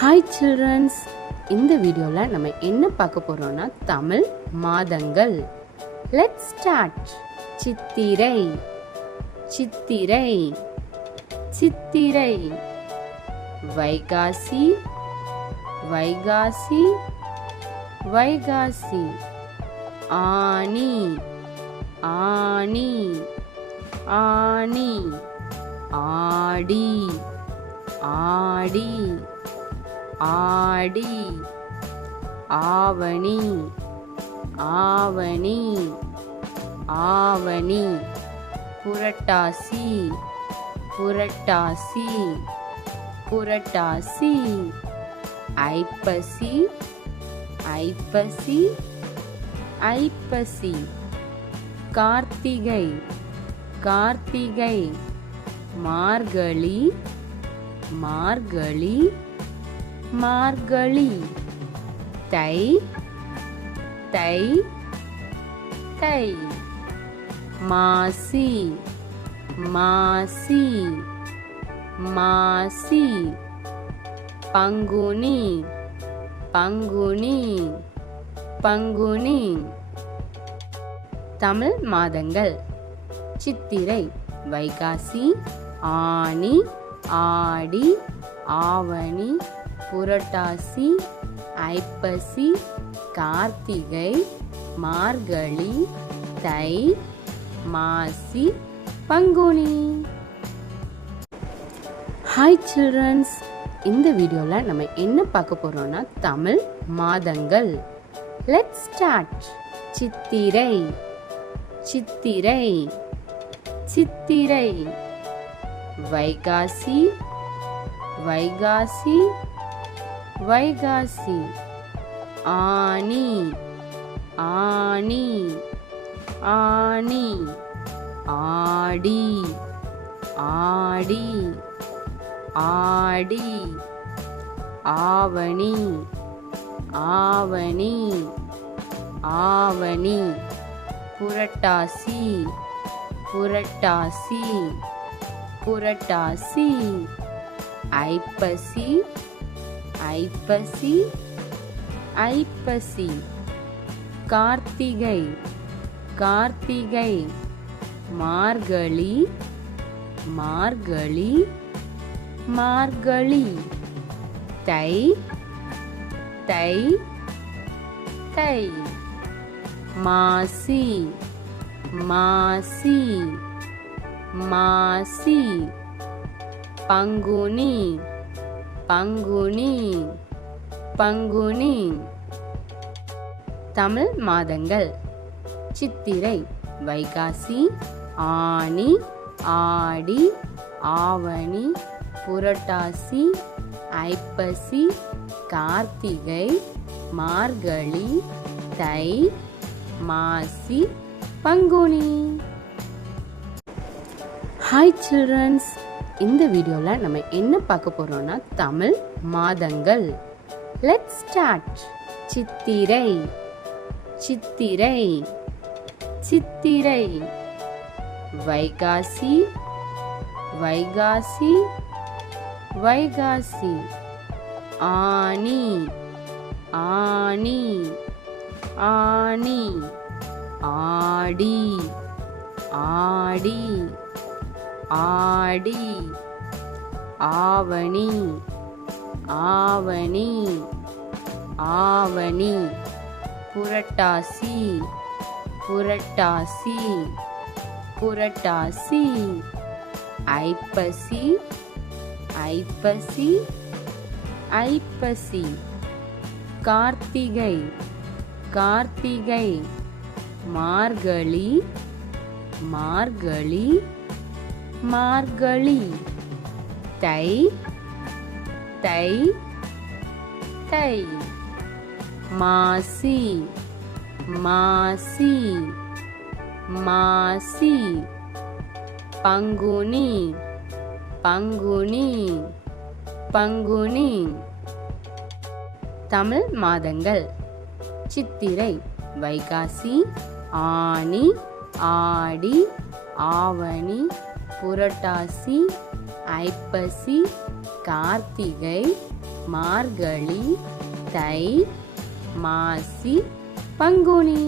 Hi childrens இந்த வீடியோவில் நம்ம என்ன பார்க்க போகிறோம்னா தமிழ் மாதங்கள். லெட் ஸ்டார்ட் சித்திரை. சித்திரை. சித்திரை. வைகாசி. வைகாசி. வைகாசி. ஆனி. ஆனி. ஆனி. ஆடி. ஆடி. ஆடி ஆவணி ஆவணி ஆவணி. புரட்டாசி புரட்டாசி புரட்டாசி. ஐப்பசி ஐப்பசி ஐப்பசி. கார்த்திகை கார்த்திகை. மார்கழி மார்கழி. மார்கழி. தை தை தை. மாசி மாசி மாசி. பங்குனி பங்குனி பங்குனி. தமிழ் மாதங்கள். சித்திரை வைகாசி ஆனி ஆடி ஆவணி புரட்டாசி ஐப்பசி கார்த்திகை மார்கழி தை மாசி பங்குனி. ஹாய் சில்ட்ரன்ஸ் இந்த வீடியோவில் நம்ம என்ன பார்க்க போகிறோம்னா தமிழ் மாதங்கள். லெட் ஸ்டார்ட் சித்திரை. சித்திரை. சித்திரை. வைகாசி. வைகாசி. வைகாசி. ஆனி. ஆனி. ஆனி. ஆடி. ஆடி. ஆடி. ஆவணி. ஆவணி. ஆவணி. புரட்டாசி. புரட்டாசி. புரட்டாசி. ஐப்பசி. ஐப்பசி ஐப்பசி. கார்த்திகை கார்த்திகை. மார்கழி மார்கழி மார்கழி. தை தை தை. மாசி மாசி மாசி. பங்குனி. பங்குனி பங்குனி. தமிழ் மாதங்கள். சித்திரை வைகாசி ஆனி ஆடி ஆவணி புரட்டாசி ஐப்பசி கார்த்திகை மார்கழி தை மாசி பங்குனி. ஹாய் சில்ட்ரன்ஸ் இந்த வீடியோவில் நம்ம என்ன பார்க்க போகிறோம்னா தமிழ் மாதங்கள். லெட் ஸ்டார்ட் சித்திரை. சித்திரை. சித்திரை. வைகாசி. வைகாசி. வைகாசி. ஆனி. ஆனி. ஆனி. ஆடி. ஆடி. ஆடி ஆவணி ஆவணி ஆவணி. புரட்டாசி புரட்டாசி புரட்டாசி. ஐப்பசி ஐப்பசி ஐப்பசி. கார்த்திகை கார்த்திகை. மார்கழி மார்கழி. மார்கழி. தை தை தை. மாசி மாசி மாசி. பங்குனி பங்குனி பங்குனி. தமிழ் மாதங்கள். சித்திரை வைகாசி ஆனி ஆடி ஆவணி புரட்டாசி ஐப்பசி கார்த்திகை மார்கழி தை மாசி பங்குனி.